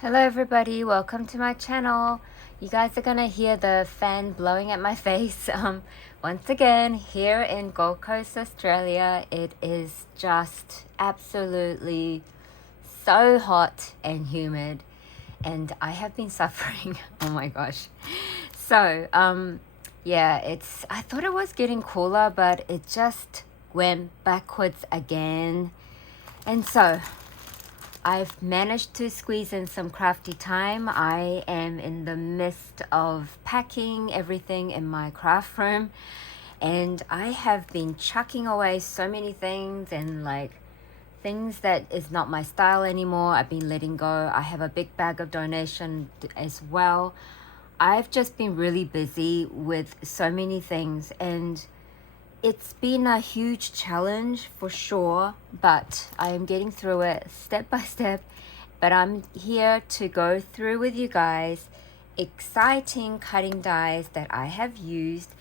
Hello everybody, welcome to my channel. You guys are gonna hear the fan blowing at my face. Once again, here in Gold Coast, Australia, it is just absolutely so hot and humid, and I have been suffering. Oh my gosh. So, yeah, I thought it was getting cooler, but it just went backwards again. And so I've managed to squeeze in some crafty time. I am in the midst of packing everything in my craft room, and I have been chucking away so many things and like things that is not my style anymore. I've been letting go. I have a big bag of donation as well. I've just been really busy with so many things, and it's been a huge challenge for sure, but I am getting through it step by step. But I'm here to go through with you guys exciting cutting dies that I have used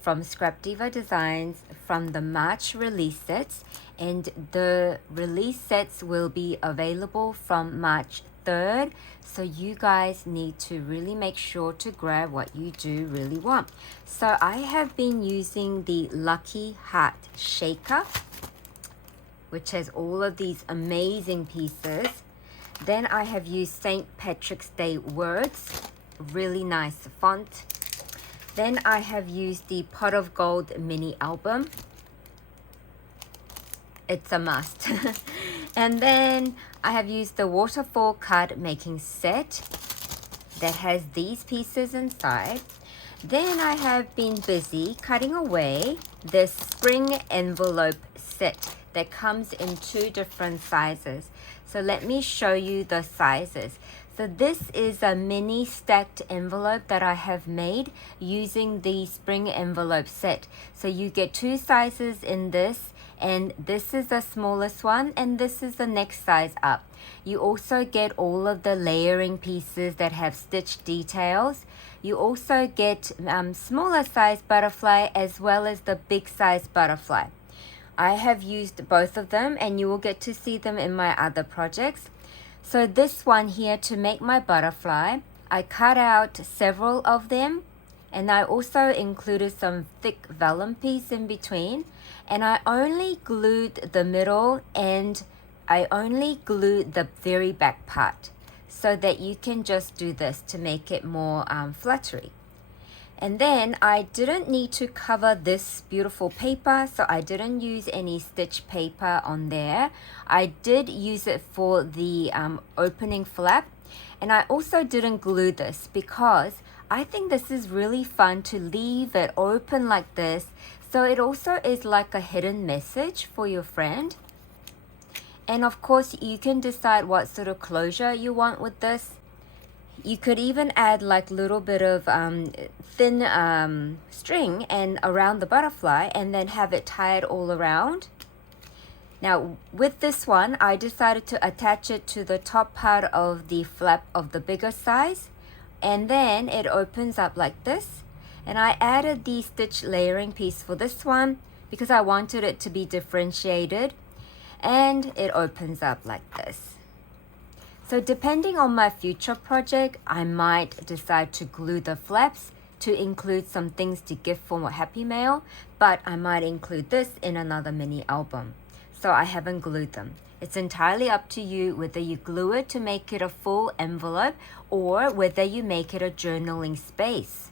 from Scrapdiva Designs from the March release sets, and the release sets will be available from March 3rd, so you guys need to really make sure to grab what you do really want. So I have been using the Lucky Heart Shaker, which has all of these amazing pieces. Then I have used St. Patrick's Day words, really nice font. Then I have used the Pot of Gold mini album. It's a must. And then I have used the Waterfall card making set that has these pieces inside. Then I have been busy cutting away this spring envelope set that comes in 2 different sizes. So let me show you the sizes. So this is a mini stacked envelope that I have made using the spring envelope set. So you get 2 sizes in this, and this is the smallest one, and this is the next size up. You also get all of the layering pieces that have stitch details. You also get smaller size butterfly as well as the big size butterfly. I have used both of them, and you will get to see them in my other projects. So this one here, to make my butterfly, I cut out several of them, and I also included some thick vellum piece in between, and I only glued the middle and I only glued the very back part so that you can just do this to make it more fluttery. And then I didn't need to cover this beautiful paper, so I didn't use any stitch paper on there. I did use it for the opening flap, and I also didn't glue this because I think this is really fun to leave it open like this, so it also is like a hidden message for your friend. And of course you can decide what sort of closure you want with this. You could even add like a little bit of thin string and around the butterfly, and then have it tied all around. Now with this one, I decided to attach it to the top part of the flap of the bigger size, and then it opens up like this. And I added the stitch layering piece for this one because I wanted it to be differentiated, and it opens up like this. So depending on my future project, I might decide to glue the flaps to include some things to gift for Happy Mail, but I might include this in another mini album. So I haven't glued them. It's entirely up to you whether you glue it to make it a full envelope or whether you make it a journaling space.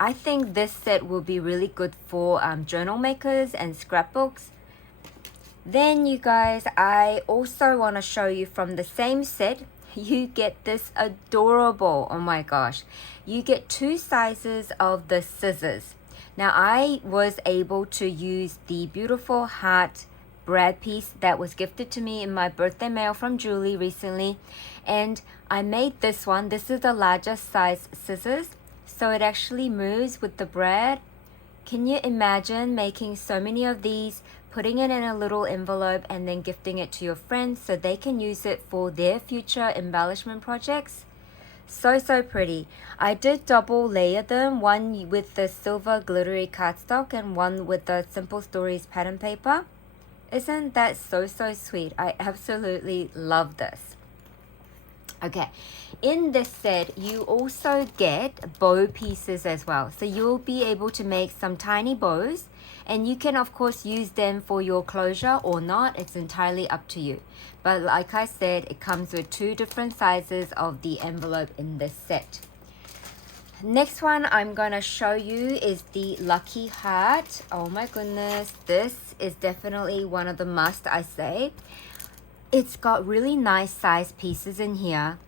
I think this set will be really good for journal makers and scrapbooks. Then you guys, I also want to show you from the same set, you get this adorable, oh my gosh, you get 2 sizes of the scissors. Now I was able to use the beautiful heart brad piece that was gifted to me in my birthday mail from Julie recently, and I made this one. This is the largest size scissors, so it actually moves with the brad. Can you imagine making so many of these, putting it in a little envelope, and then gifting it to your friends so they can use it for their future embellishment projects? So pretty. I did double layer them, one with the silver glittery cardstock and one with the Simple Stories pattern paper. Isn't that so sweet? I absolutely love this. Okay, in this set, you also get bow pieces as well. So you'll be able to make some tiny bows, and you can of course use them for your closure or not. It's entirely up to you. But like I said, it comes with 2 different sizes of the envelope in this set. Next one I'm gonna show you is the lucky heart. Oh my goodness, this is definitely one of the must, I say. It's got really nice size pieces in here.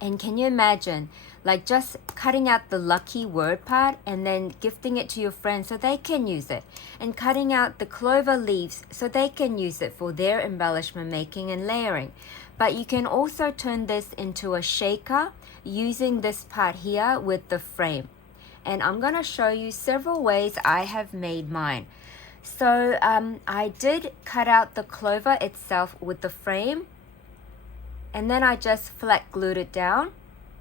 And can you imagine, like just cutting out the lucky word part and then gifting it to your friends so they can use it. And cutting out the clover leaves so they can use it for their embellishment making and layering. But you can also turn this into a shaker using this part here with the frame. And I'm gonna show you several ways I have made mine. So I did cut out the clover itself with the frame, and then I just flat glued it down.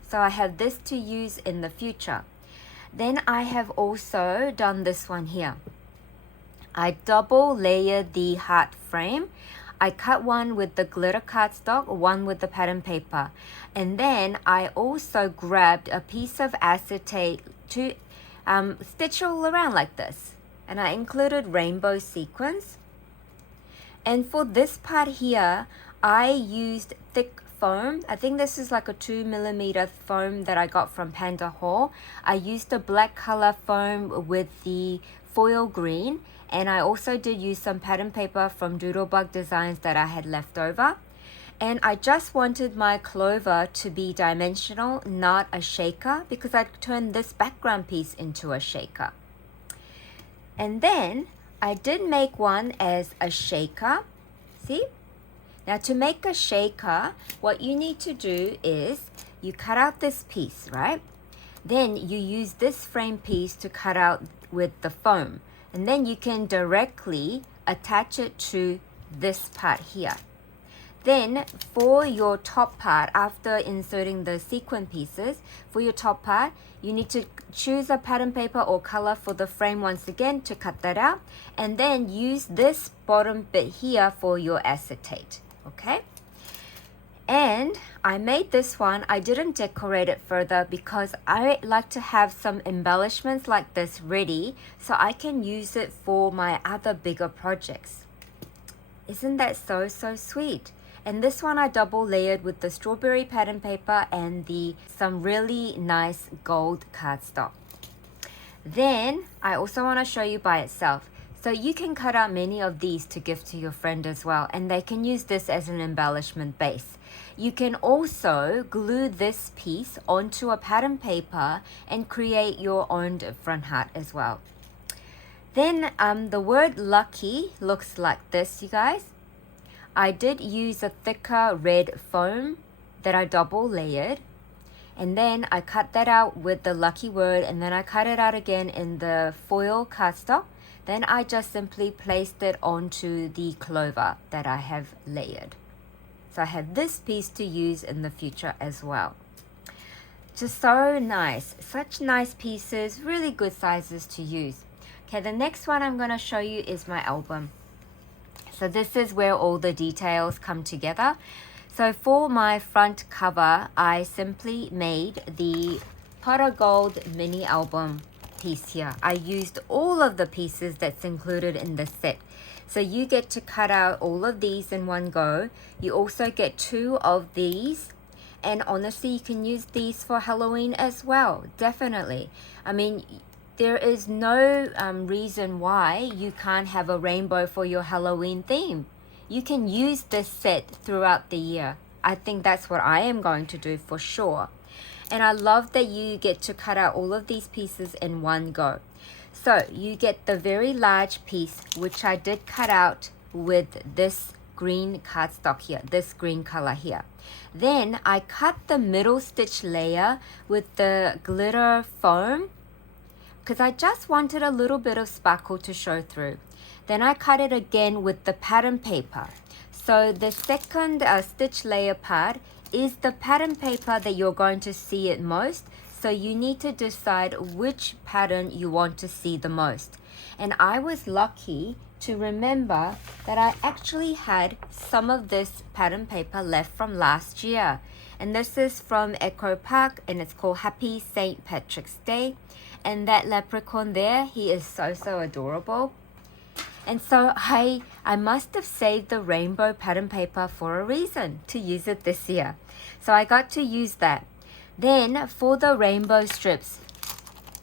So I have this to use in the future. Then I have also done this one here. I double layered the heart frame. I cut one with the glitter cardstock, one with the pattern paper. And then I also grabbed a piece of acetate to stitch all around like this. And I included rainbow sequins. And for this part here, I used thick foam. I think this is like a 2mm foam that I got from Panda Haul. I used the black color foam with the foil green. And I also did use some pattern paper from Doodlebug Designs that I had left over. And I just wanted my clover to be dimensional, not a shaker, because I turned this background piece into a shaker. And then I did make one as a shaker. See? Now to make a shaker, what you need to do is you cut out this piece, right? Then you use this frame piece to cut out with the foam. And then you can directly attach it to this part here. Then for your top part, after inserting the sequin pieces, for your top part, you need to choose a pattern paper or color for the frame once again to cut that out. And then use this bottom bit here for your acetate, okay? And I made this one. I didn't decorate it further because I like to have some embellishments like this ready so I can use it for my other bigger projects. Isn't that so sweet? And this one I double layered with the strawberry pattern paper and some really nice gold cardstock. Then I also want to show you by itself. So you can cut out many of these to gift to your friend as well, and they can use this as an embellishment base. You can also glue this piece onto a pattern paper and create your own front heart as well. Then the word lucky looks like this, you guys. I did use a thicker red foam that I double layered. And then I cut that out with the lucky word, and then I cut it out again in the foil cardstock. Then I just simply placed it onto the clover that I have layered. So I have this piece to use in the future as well. Just so nice. Such nice pieces, really good sizes to use. Okay, the next one I'm going to show you is my album. So this is where all the details come together. So for my front cover, I simply made the pot of gold mini album piece here. I used all of the pieces that's included in the set. So you get to cut out all of these in one go. You also get 2 of these. And honestly, you can use these for Halloween as well. Definitely. I mean, there is no reason why you can't have a rainbow for your Halloween theme. You can use this set throughout the year. I think that's what I am going to do for sure. And I love that you get to cut out all of these pieces in one go. So you get the very large piece, which I did cut out with this green cardstock here, this green color here. Then I cut the middle stitch layer with the glitter foam because I just wanted a little bit of sparkle to show through. Then I cut it again with the pattern paper. So the second stitch layer part is the pattern paper that you're going to see it most. So you need to decide which pattern you want to see the most. And I was lucky to remember that I actually had some of this pattern paper left from last year. And this is from Echo Park, and it's called Happy St. Patrick's Day. And that leprechaun there, he is so adorable. And so I must have saved the rainbow pattern paper for a reason, to use it this year. So I got to use that. Then for the rainbow strips,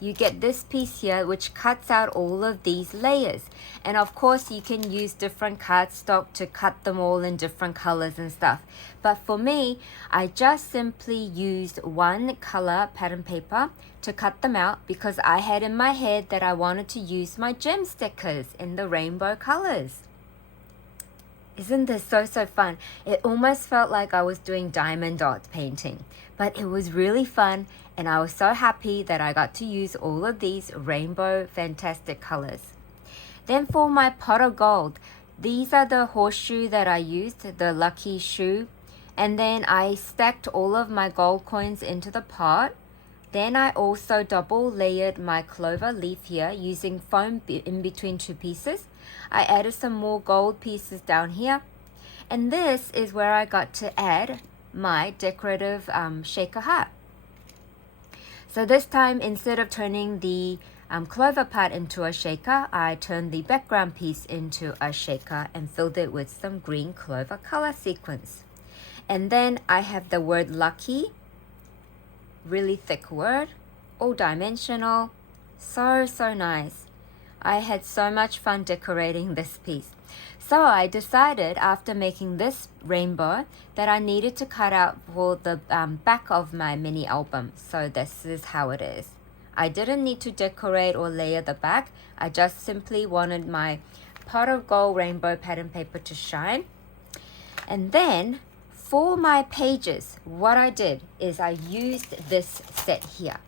you get this piece here which cuts out all of these layers. And of course you can use different cardstock to cut them all in different colors and stuff. But for me, I just simply used one color pattern paper to cut them out because I had in my head that I wanted to use my gem stickers in the rainbow colors. Isn't this so fun? It almost felt like I was doing diamond dot painting, but it was really fun, and I was so happy that I got to use all of these rainbow fantastic colors. Then for my pot of gold, these are the horseshoe that I used, the lucky shoe, and then I stacked all of my gold coins into the pot. Then I also double layered my clover leaf here using foam in between two pieces. I added some more gold pieces down here. And this is where I got to add my decorative shaker heart. So this time, instead of turning the clover part into a shaker, I turned the background piece into a shaker and filled it with some green clover color sequence. And then I have the word lucky, really thick word, all dimensional, so nice. I had so much fun decorating this piece. So I decided after making this rainbow that I needed to cut out for the back of my mini album. So this is how it is. I didn't need to decorate or layer the back. I just simply wanted my pot of gold rainbow pattern paper to shine. And then for my pages, what I did is I used this set here.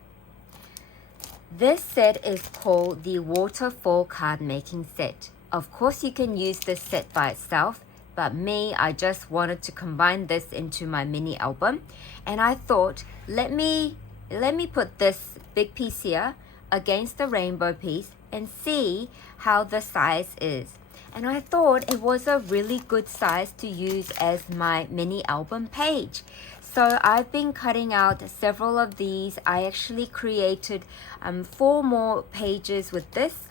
This set is called the Waterfall card making set. Of course you can use this set by itself, but me, I just wanted to combine this into my mini album. And I thought, let me put this big piece here against the rainbow piece and see how the size is. And I thought it was a really good size to use as my mini album page. So I've been cutting out several of these. I actually created 4 more pages with this,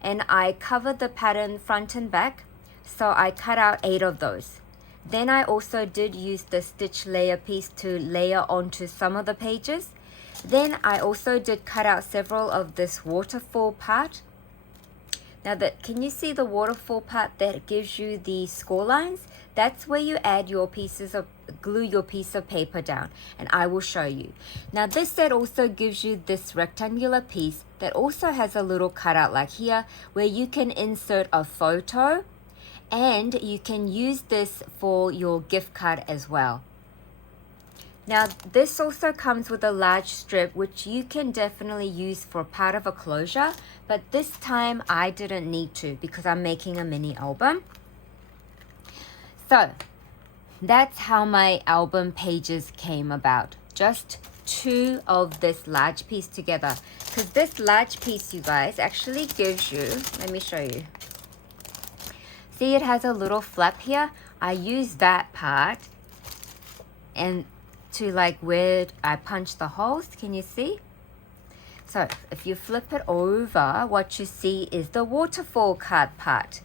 and I covered the pattern front and back. So I cut out 8 of those. Then I also did use the stitch layer piece to layer onto some of the pages. Then I also did cut out several of this waterfall part. Now can you see the waterfall part that gives you the score lines? That's where you add your pieces of, glue your piece of paper down, and I will show you. Now this set also gives you this rectangular piece that also has a little cutout like here where you can insert a photo, and you can use this for your gift card as well. Now this also comes with a large strip which you can definitely use for part of a closure, but this time I didn't need to because I'm making a mini album. So that's how my album pages came about. Just 2 of this large piece together, because this large piece, you guys, actually gives you, let me show you. See, it has a little flap here. I use that part and to like where I punch the holes. Can you see? So if you flip it over, what you see is the waterfall card part.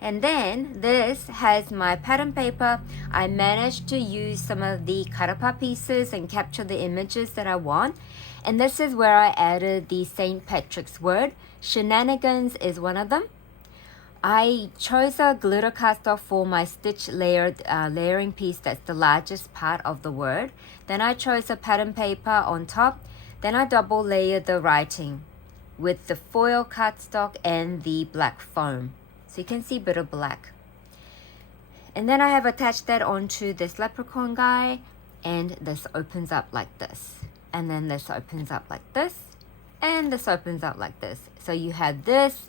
And then this has my pattern paper. I managed to use some of the cut apart pieces and capture the images that I want. And this is where I added the St. Patrick's word. Shenanigans is one of them. I chose a glitter cardstock for my stitch layering piece that's the largest part of the word. Then I chose a pattern paper on top. Then I double layered the writing with the foil cardstock and the black foam. So you can see a bit of black. And then I have attached that onto this leprechaun guy, and this opens up like this. And then this opens up like this, and this opens up like this. So you have this,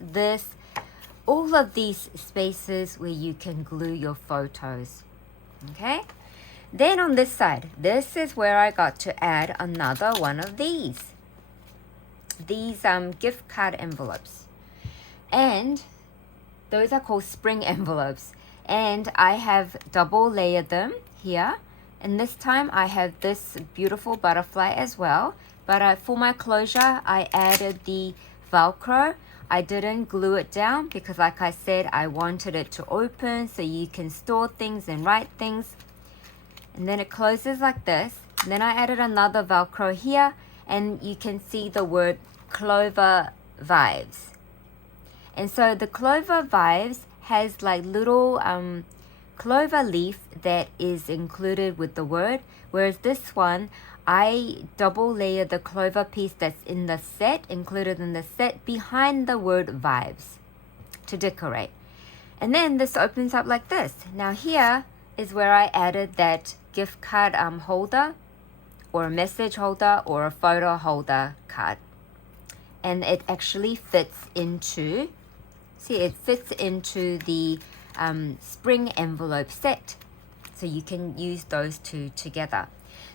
all of these spaces where you can glue your photos. Okay? Then on this side, this is where I got to add another one of these. These gift card envelopes. And those are called spring envelopes. And I have double layered them here And this time I have this beautiful butterfly as well. But for my closure, I added the Velcro. I didn't glue it down because, like I said, I wanted it to open so you can store things and write things. And then it closes like this. And then I added another Velcro here, and you can see the word Clover Vibes. And so the Clover Vibes has like little clover leaf that is included with the word, whereas this one I double layer the clover piece that's in the set, included in the set, behind the word vibes to decorate. And then this opens up like this. Now here is where I added that gift card holder, or a message holder, or a photo holder card. And it actually fits into, see, it fits into the spring envelope set, so you can use those two together.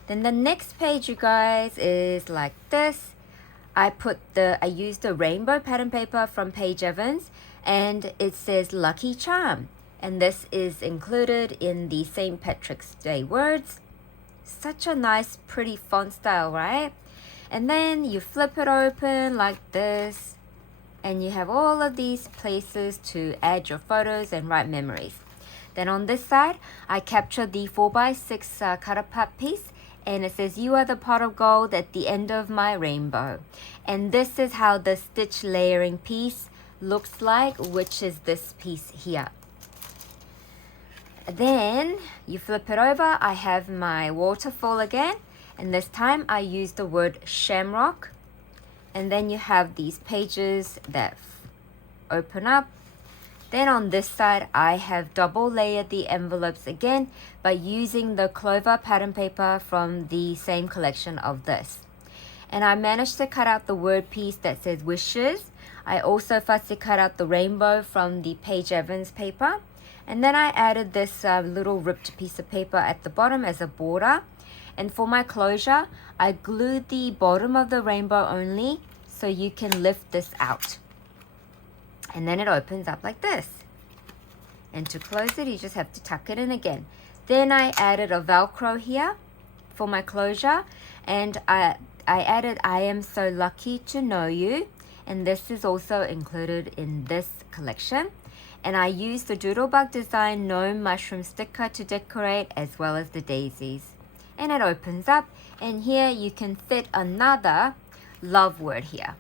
Then the next page, you guys, is like this. I used the rainbow pattern paper from Paige Evans, and it says Lucky Charm, and this is included in the St. Patrick's Day words. Such a nice pretty font style, right? And then you flip it open like this, and you have all of these places to add your photos and write memories. Then on this side, I captured the 4x6 cut apart piece, and it says, "You are the pot of gold at the end of my rainbow." And this is how the stitch layering piece looks like, which is this piece here. Then you flip it over. I have my waterfall again, and this time I use the word shamrock. And then you have these pages that open up. Then on this side, I have double layered the envelopes again by using the clover pattern paper from the same collection of this. And I managed to cut out the word piece that says wishes. I also fussy cut out the rainbow from the Paige Evans paper. And then I added this little ripped piece of paper at the bottom as a border. And for my closure, I glued the bottom of the rainbow only, so you can lift this out. And then it opens up like this. And to close it, you just have to tuck it in again. Then I added a Velcro here for my closure. And I added "I am so lucky to know you." And this is also included in this collection. And I used the Doodlebug Design gnome mushroom sticker to decorate, as well as the daisies. And it opens up, and here you can fit another love word here.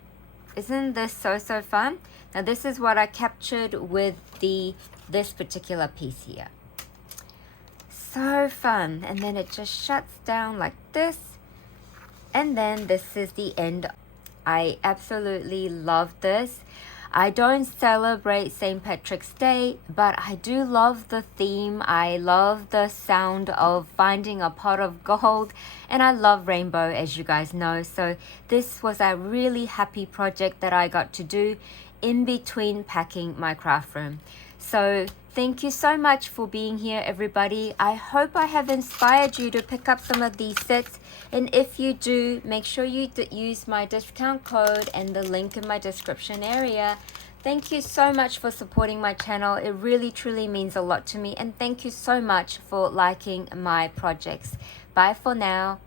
Isn't this so fun? Now this is what I captured with this particular piece here. So fun. And then it just shuts down like this, and then this is the end. I absolutely love this. I don't celebrate St. Patrick's Day, but I do love the theme. I love the sound of finding a pot of gold, and I love rainbow, as you guys know. So this was a really happy project that I got to do in between packing my craft room. So thank you so much for being here, everybody. I hope I have inspired you to pick up some of these sets. And if you do, make sure you use my discount code and the link in my description area. Thank you so much for supporting my channel. It really, truly means a lot to me. And thank you so much for liking my projects. Bye for now.